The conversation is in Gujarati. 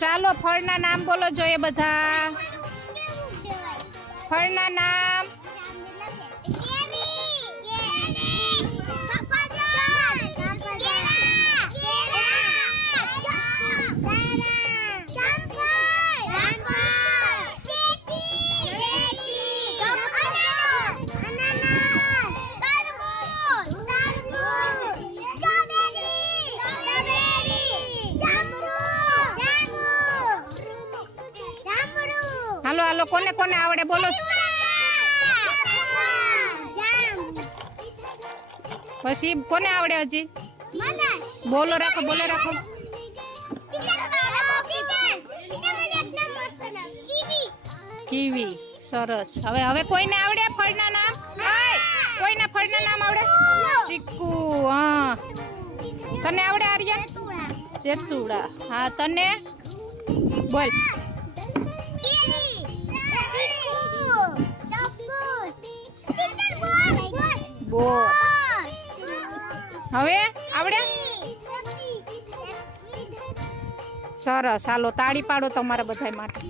ચાલો ફળના નામ બોલો જોઈએ બધા. ફળના નામ. હાલો હાલો, કોને કોને આવડે બોલો. પછી કોને આવડે હજી? બોલો રાખો, બોલો રાખો. કીવી. સરસ. હવે હવે કોઈને આવડે ફળના નામ? કોઈના ફળના નામ આવડે? ચીકુ. હા, તને આવડે આર્યન? ચેતુડા. હા, તને બોલ. બોલ. હવે આવડે? સરસ. હાલો તાળી પાડો તમારા બધા માટે.